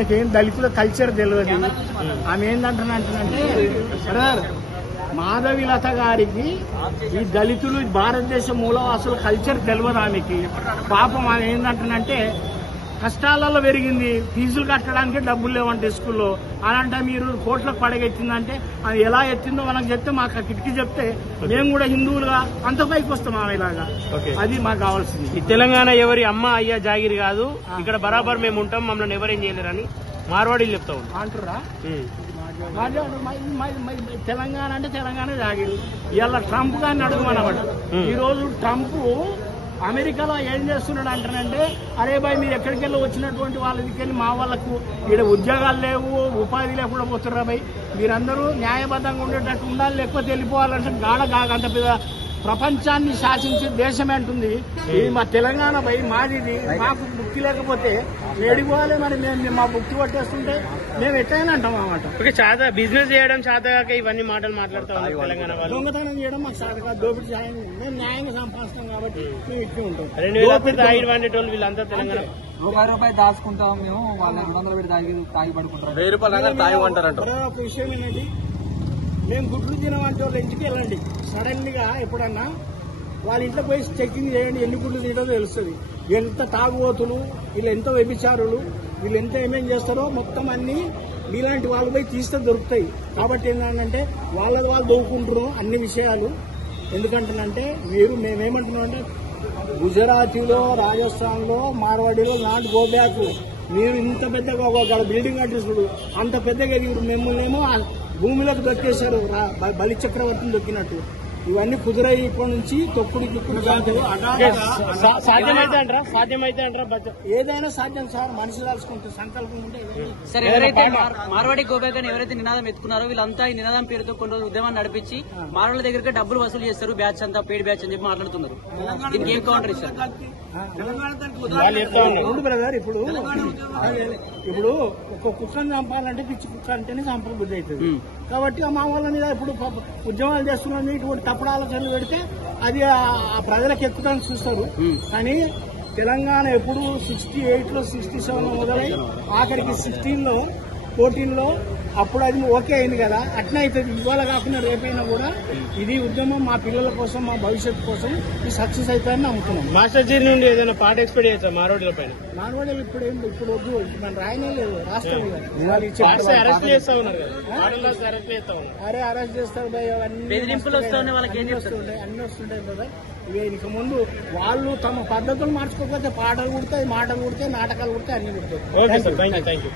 ఆమెకి ఏం దళితుల కల్చర్ తెలియదు. ఆమె ఏంటంటే సార్ మాధవిలత గారికి ఈ దళితులు భారతదేశ మూలవాసుల కల్చర్ తెలియదు ఆమెకి. పాపం ఆమె ఏంటంటే కష్టాలలో పెరిగింది, ఫీజులు కట్టడానికి డబ్బులు లేవంటే స్కూల్లో. అలాంటి మీరు కోట్లకు పడగెత్తిందంటే అది ఎలా ఎత్తిందో మనకు చెప్తే, మాకు కిటికీ చెప్తే మేము కూడా హిందువులుగా అంత పైకి వస్తాం ఆమె ఇలాగా. అది మాకు కావాల్సింది. ఈ తెలంగాణ ఎవరి అమ్మ అయ్యా జాగిరి కాదు, ఇక్కడ బరాబర్ మేము ఉంటాం, మమ్మల్ని ఎవరేం చేయలేరని మార్వాడీలు చెప్తా అంటురా. తెలంగాణ అంటే తెలంగాణ జాగిరి. ఇవాళ ట్రంప్ గారిని అడుగుమన్నమాట. ఈ రోజు ట్రంప్ అమెరికాలో ఏం చేస్తున్నాడు అంటానంటే, అరే బాయ్ మీరు ఎక్కడికి వెళ్ళి వచ్చినటువంటి వాళ్ళ దగ్గరికి మా వాళ్ళకు ఇక్కడ ఉద్యోగాలు లేవు, ఉపాధి లేకుండా పోతున్నారు బాయ్, మీరందరూ న్యాయబద్ధంగా ఉండేటట్టు ఉండాలి, లేకపోతే వెళ్ళిపోవాలంటే అంత పెద్ద ప్రపంచాన్ని శాసించే దేశమే అంటుంది. ఇది మా తెలంగాణ భయ్, మాది. మాకు బుక్కి లేకపోతే ఏడిపోవాలి మరి. మేము మా బుక్కి పట్టేస్తుంటే మేము ఎట్లయినా అంటాం అన్నమాట. చాలా బిజినెస్ చేయడం చేతగాక ఇవన్నీ మాటలు మాట్లాడతాం. తెలంగాణ దొంగతనం చేయడం మాకు సాధగా, దోపిడీ సాయం మేము న్యాయంగా సంపాదిస్తాం కాబట్టి మేము ఇట్లా ఉంటాం. 2005 వండేటోళ్ళు వీళ్ళంతా తెలంగాణ ₹1 దాచుకుంటాం మేము, వాళ్ళ 200 పెట్టి తాగి పడుకుంటాం. ₹1000 ఒక విషయం ఏంటంటే, మేము గుడ్లు తినమంటే వాళ్ళ ఇంటికి వెళ్ళండి, సడన్ గా ఎప్పుడన్నా వాళ్ళ ఇంట్లో పోయి చెకింగ్ చేయండి, ఎన్ని గుడ్లు తింటో తెలుస్తుంది. ఎంత తాగుబోతులు, వీళ్ళు ఎంత వ్యభిచారులు, వీళ్ళు ఎంత ఏమేం చేస్తారో మొత్తం అన్ని మీలాంటి వాళ్ళు పోయి తీస్తే దొరుకుతాయి. కాబట్టి ఏంటంటే వాళ్ళు దొరుకుంటున్నాం అన్ని విషయాలు. ఎందుకంటున్నంటే మేమేమంటున్నాం అంటే, గుజరాతీలో, రాజస్థాన్ లో, మార్వాడీలో నాట్ గో బ్యాక్. మీరు ఇంత పెద్దగా ఒక బిల్డింగ్ కట్టిస్తుడు, అంత పెద్దగా ఎదిగుడు, మిమ్మల్నేమో భూమిలోకి దొక్కేశారు, బలి చక్రవర్తిని దొక్కినట్టు. ఇవన్నీ కుదిరాయి. ఇప్పటి నుంచి తొక్కుడు గిక్కుడు సాధ్యమైతే అంటారా? ఏదైనా సాధ్యం సార్, మనిషి దాల్చుకుంటే సంకల్పం ఉంటే. సార్, ఎవరైతే మార్వాడి గోబ్యాక్ అని ఎవరైతే నినాదం ఎత్తుకున్నారో వీళ్ళంతా ఈ నినాదం పేరుతో కొన్ని రోజులు ఉద్యమాన్ని నడిపించి మార్వాడి దగ్గరికి డబ్బులు వసూలు చేస్తారు, బ్యాచ్ అంతా పెయిడ్ బ్యాచ్ అని చెప్పి మాట్లాడుతున్నారు. దీనికి ఏం కౌంటర్ ఇస్తారు? బ్రదర్, ఇప్పుడు ఒక కుక్కని చంపాలంటే పిచ్చి కుక్క అంటేనే చంపక బుద్ధి అవుతుంది. కాబట్టి మా వాళ్ళ మీద ఇప్పుడు ఉద్యమాలు చేస్తున్న ఇటువంటి తప్పుడు ఆలోచనలు పెడితే అది ఆ ప్రజలకు ఎక్కుతానికి చూస్తారు. కానీ తెలంగాణ ఎప్పుడు 68లో 67లో మొదలై ఆఖరికి 16లో 14లో అప్పుడు అది ఓకే అయింది కదా, అట్నే అవుతుంది. ఇవాళ కాకుండా రేపైనా కూడా ఇది ఉద్యమం మా పిల్లల కోసం, మా భవిష్యత్తు కోసం ఇది సక్సెస్ అవుతాయని నమ్ముతున్నాం. మాస్టర్ జీ నుండి ఏదైనా పాట ఎక్స్పెక్ట్ చేయొచ్చా మార్వాడీల పైన? మార్వాడీలు ఇప్పుడు వద్దు, నన్ను రాయనే లేదు, రాష్ట్రం అరెస్ట్ చేస్తా ఉన్నారు. అరే అరెస్ట్ చేస్తారు భయ్, అన్ని వస్తుంటాయి కదా. ఇక ముందు వాళ్ళు తమ పద్ధతులు మార్చుకోకపోతే పాటలు కుడతాయి, మాటలు కుడతాయి, నాటకాలు కుడతాయి, అన్ని కుడతాయి. Thank you.